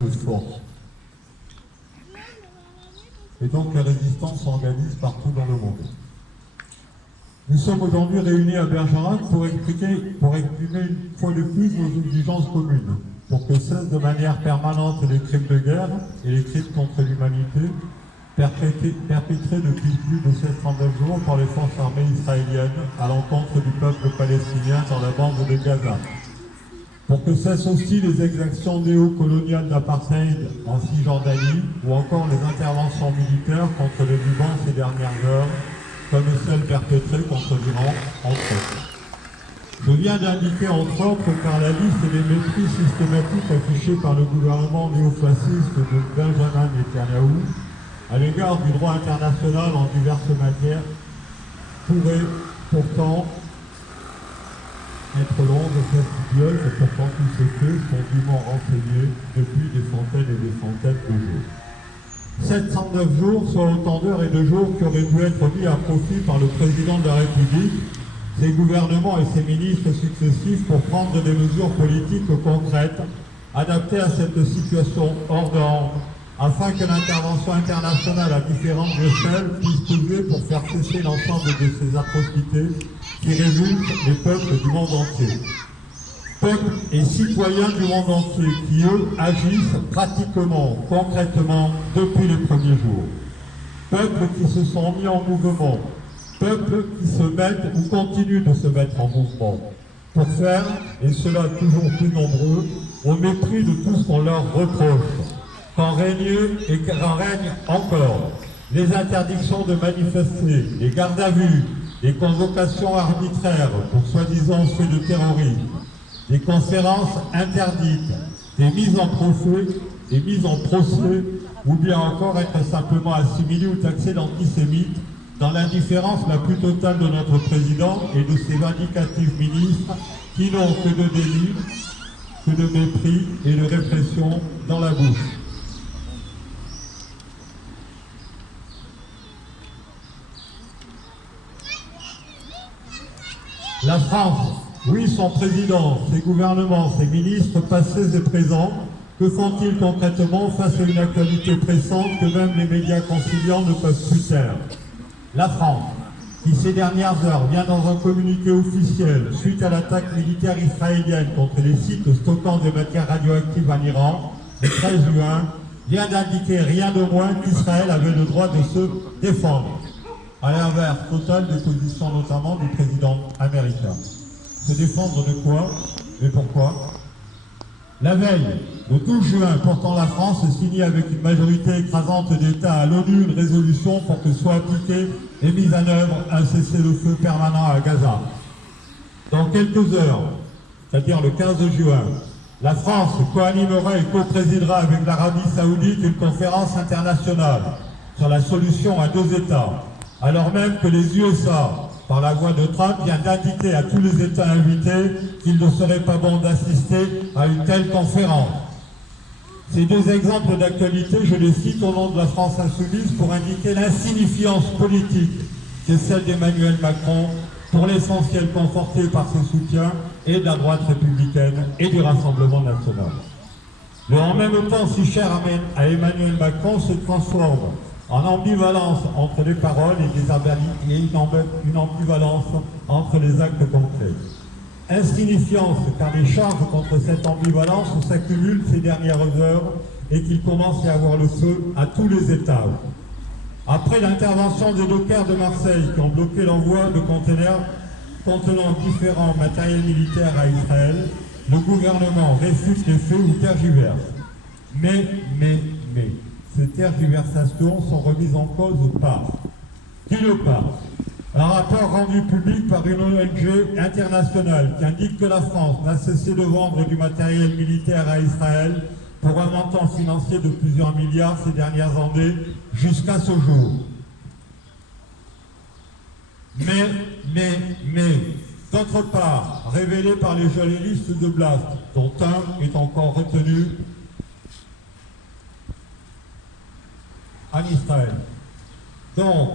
de force. Et donc les résistances s'organisent partout dans le monde. Nous sommes aujourd'hui réunis à Bergerac pour exprimer une fois de plus nos exigences communes, pour que cessent de manière permanente les crimes de guerre et les crimes contre l'humanité, perpétrés depuis plus de 739 jours par les forces armées israéliennes à l'encontre du peuple palestinien dans la bande de Gaza. Pour que cessent aussi les exactions néocoloniales d'apartheid en Cisjordanie ou encore les interventions militaires contre le Liban ces dernières heures, comme celles perpétrées contre l'Iran, entre autres. Je viens d'indiquer entre autres car la liste des mépris systématiques affichés par le gouvernement néofasciste de Benjamin Netanyahou à l'égard du droit international en diverses manières pourrait pourtant être longue et fastidieuse, et pourtant tous ces faits sont dûment renseignés depuis des centaines et des centaines de jours. 709 jours sont autant d'heures et de jours qui auraient dû être mis à profit par le président de la République, ses gouvernements et ses ministres successifs pour prendre des mesures politiques concrètes, adaptées à cette situation hors norme, afin que l'intervention internationale à différentes échelles puisse peser pour faire cesser l'ensemble de ces atrocités qui résultent des peuples du monde entier. Peuples et citoyens du monde entier qui, eux, agissent pratiquement, concrètement, depuis les premiers jours. Peuples qui se sont mis en mouvement, peuples qui se mettent ou continuent de se mettre en mouvement, pour faire, et cela toujours plus nombreux, au mépris de tout ce qu'on leur reproche, qu'en règne et qu'en règne encore les interdictions de manifester, les gardes à vue, les convocations arbitraires pour soi-disant faits de terrorisme, des conférences interdites, des mises en procès, ou bien encore être simplement assimilé ou taxé d'antisémite dans l'indifférence la plus totale de notre président et de ses vindicatifs ministres qui n'ont que de délit, que de mépris et de répression dans la bouche. La France, oui, son président, ses gouvernements, ses ministres passés et présents, que font-ils concrètement face à une actualité pressante que même les médias conciliants ne peuvent plus taire? La France, qui ces dernières heures vient dans un communiqué officiel, suite à l'attaque militaire israélienne contre les sites stockant des matières radioactives en Iran, le 13 juin, vient d'indiquer rien de moins qu'Israël avait le droit de se défendre, à l'inverse total des positions notamment du président américain. Se défendre de quoi? Et pourquoi? La veille, le 12 juin, pourtant la France signe avec une majorité écrasante d'États à l'ONU une résolution pour que soit appliqué et mis en œuvre un cessez-le-feu permanent à Gaza. Dans quelques heures, c'est-à-dire le 15 juin, la France co-animera et co-présidera avec l'Arabie Saoudite une conférence internationale sur la solution à deux États, alors même que les USA, par la voix de Trump, vient d'indiquer à tous les États invités qu'il ne serait pas bon d'assister à une telle conférence. Ces deux exemples d'actualité, je les cite au nom de la France insoumise pour indiquer l'insignifiance politique qui est celle d'Emmanuel Macron, pour l'essentiel conforté par ses soutiens et de la droite républicaine et du Rassemblement national. Le en même temps si cher à Emmanuel Macron se transforme en ambivalence entre les paroles et une ambivalence entre les actes concrets. Insignifiance, car les charges contre cette ambivalence s'accumulent ces dernières heures et qu'il commence à y avoir le feu à tous les étages. Après l'intervention des dockers de Marseille qui ont bloqué l'envoi de conteneurs contenant différents matériels militaires à Israël, le gouvernement réfute les faits ou tergiverse. Mais, ces tergiversations sont remises en cause par, d'une part, un rapport rendu public par une ONG internationale qui indique que la France n'a cessé de vendre du matériel militaire à Israël pour un montant financier de plusieurs milliards ces dernières années jusqu'à ce jour. Mais, d'autre part, révélé par les journalistes de Blast, dont un est encore retenu en Israël. Donc,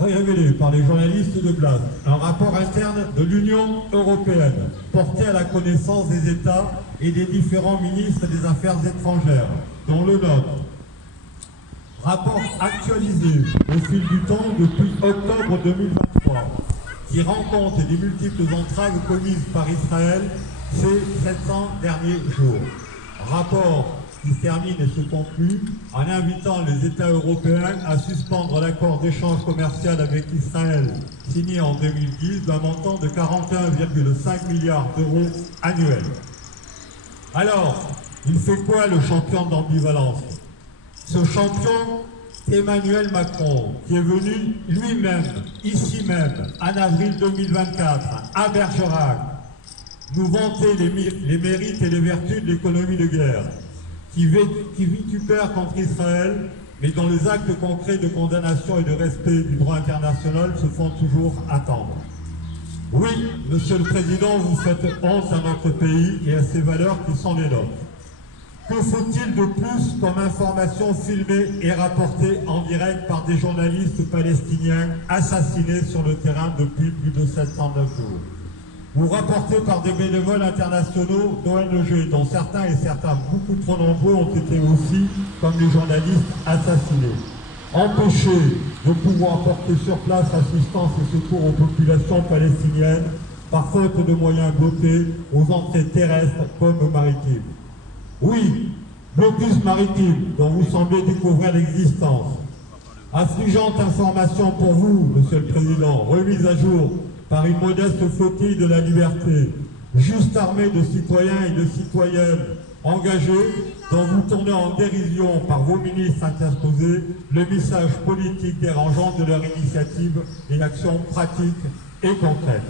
révélé par les journalistes de Blast, un rapport interne de l'Union européenne porté à la connaissance des États et des différents ministres des Affaires étrangères, dont le nôtre. Rapport actualisé au fil du temps depuis octobre 2023, qui rend compte des multiples entraves commises par Israël ces 700 derniers jours. Rapport qui termine et se conclut en invitant les États européens à suspendre l'accord d'échange commercial avec Israël signé en 2010 d'un montant de 41,5 milliards d'euros annuels. Alors, il fait quoi le champion d'ambivalence? Ce champion, Emmanuel Macron, qui est venu lui-même, ici même, en avril 2024, à Bergerac, nous vanter les mérites et les vertus de l'économie de guerre, qui vitupère contre Israël, mais dont les actes concrets de condamnation et de respect du droit international se font toujours attendre. Oui, Monsieur le Président, vous faites honte à notre pays et à ses valeurs qui sont les nôtres. Que faut-il de plus comme information filmée et rapportée en direct par des journalistes palestiniens assassinés sur le terrain depuis plus de 709 jours, ou rapportée par des bénévoles internationaux d'ONG, dont certains et certains beaucoup trop nombreux ont été aussi, comme les journalistes, assassinés. Empêchés de pouvoir porter sur place assistance et secours aux populations palestiniennes par faute de moyens dotés aux entrées terrestres comme maritimes. Oui, blocus maritime dont vous semblez découvrir l'existence. Affligeante information pour vous, Monsieur le Président, remise à jour par une modeste flottille de la liberté, juste armée de citoyens et de citoyennes engagés, dont vous tournez en dérision par vos ministres interposés le message politique dérangeant de leur initiative et action pratique et concrète.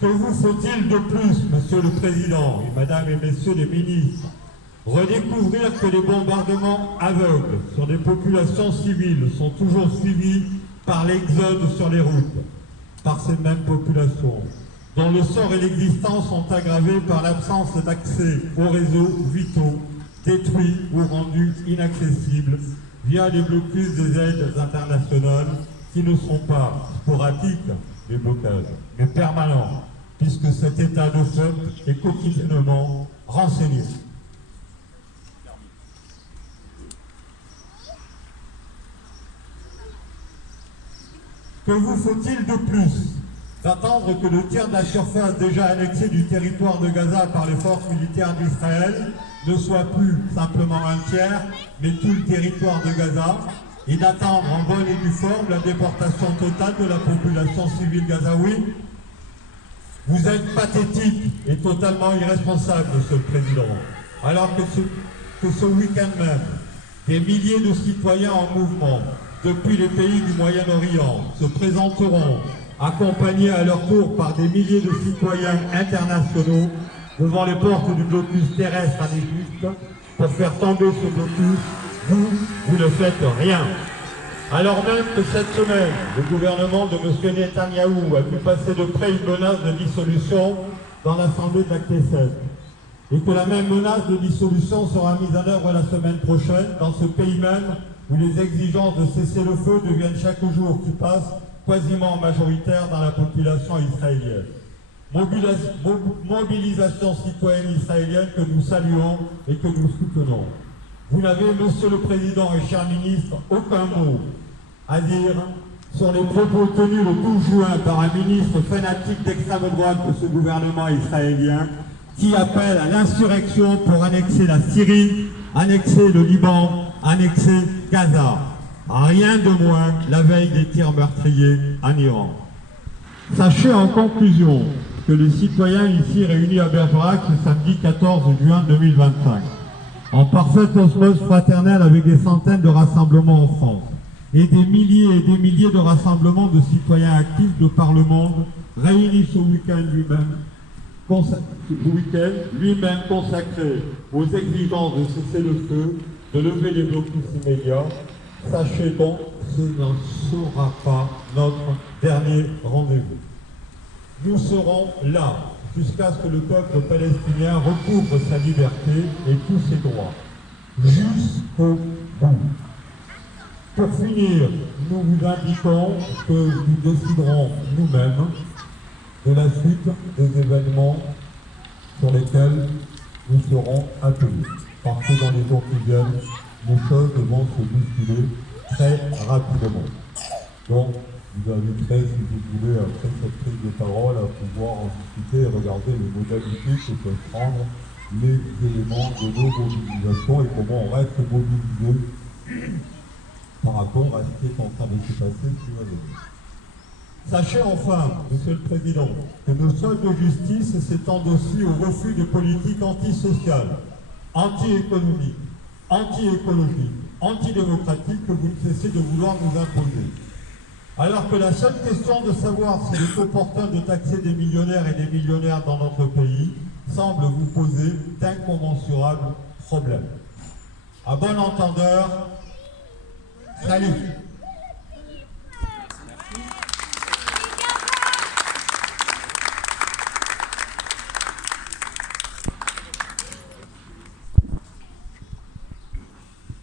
Que vous faut-il de plus, Monsieur le Président et Madame et Messieurs les ministres? Redécouvrir que les bombardements aveugles sur des populations civiles sont toujours suivis par l'exode sur les routes, par ces mêmes populations, dont le sort et l'existence sont aggravés par l'absence d'accès aux réseaux vitaux, détruits ou rendus inaccessibles via les blocus des aides internationales qui ne sont pas sporadiques, les blocages, mais permanents, puisque cet état de fait est quotidiennement renseigné. Que vous faut-il de plus? D'attendre que le tiers de la surface déjà annexée du territoire de Gaza par les forces militaires d'Israël ne soit plus simplement un tiers, mais tout le territoire de Gaza, et d'attendre en bonne et due forme la déportation totale de la population civile gazaouie? Vous êtes pathétique et totalement irresponsable, Monsieur le Président, alors que ce week-end même, des milliers de citoyens en mouvement depuis les pays du Moyen-Orient se présenteront, accompagnés à leur tour par des milliers de citoyens internationaux, devant les portes du blocus terrestre en Égypte, pour faire tomber ce blocus. Vous ne faites rien. Alors même que cette semaine, le gouvernement de M. Netanyahou a vu passer de près une menace de dissolution dans l'Assemblée de la Knesset, et que la même menace de dissolution sera mise en œuvre la semaine prochaine dans ce pays même où les exigences de cessez-le-feu deviennent chaque jour qui passe quasiment majoritaires dans la population israélienne. Mobilisation citoyenne israélienne que nous saluons et que nous soutenons. Vous n'avez, Monsieur le Président et cher ministre, aucun mot à dire sur les propos tenus le 12 juin par un ministre fanatique d'extrême droite de ce gouvernement israélien qui appelle à l'insurrection pour annexer la Syrie, annexer le Liban, annexer Gaza. Rien de moins la veille des tirs meurtriers en Iran. Sachez en conclusion que les citoyens ici réunis à Bergerac ce samedi 14 juin 2025, en parfaite osmose fraternelle avec des centaines de rassemblements en France et des milliers de rassemblements de citoyens actifs de par le monde, réunis ce week-end lui-même consacré aux exigences de cesser le feu, de lever les blocus immédiats. Sachez donc, ce ne sera pas notre dernier rendez-vous. Nous serons là jusqu'à ce que le peuple palestinien recouvre sa liberté et tous ses droits, jusqu'au bout. Pour finir, nous vous indiquons que nous déciderons nous-mêmes de la suite des événements sur lesquels nous serons appelés. Parce que dans les jours qui viennent, les choses vont se bousculer très rapidement. Donc, vous inviterai, si vous voulez, après cette prise de parole, à pouvoir en discuter et regarder les modalités que peuvent prendre les éléments de nos mobilisations et comment on reste mobilisé par rapport à ce qui est en train de se passer sur la ville. Sachez enfin, Monsieur le Président, que nos soldes de justice s'étendent aussi au refus de politiques antisociales, anti-économiques, anti-écologiques, antidémocratiques que vous ne cessez de vouloir nous imposer. Alors que la seule question de savoir s'il est opportun de taxer des millionnaires et des millionnaires dans notre pays semble vous poser d'incommensurables problèmes. À bon entendeur, salut!